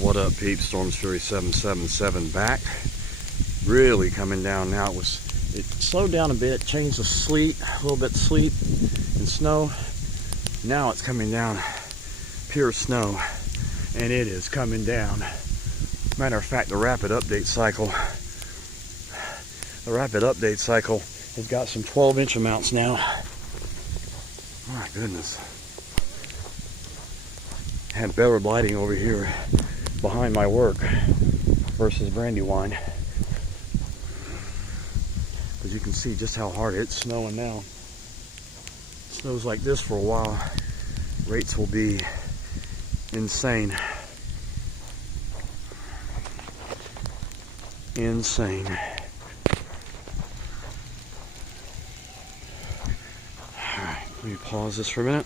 What up, peeps? Storms Fury 777 back. Really coming down now. It slowed down a bit, changed to sleet, a little bit sleet and snow. Now it's coming down pure snow, and it is coming down. Matter of fact, the rapid update cycle has got some 12-inch amounts now. My goodness. Had better lighting over here behind my work versus Brandywine. As you can see just how hard it's snowing now. It snows like this for a while, rates will be insane. Insane. Alright, let me pause this for a minute.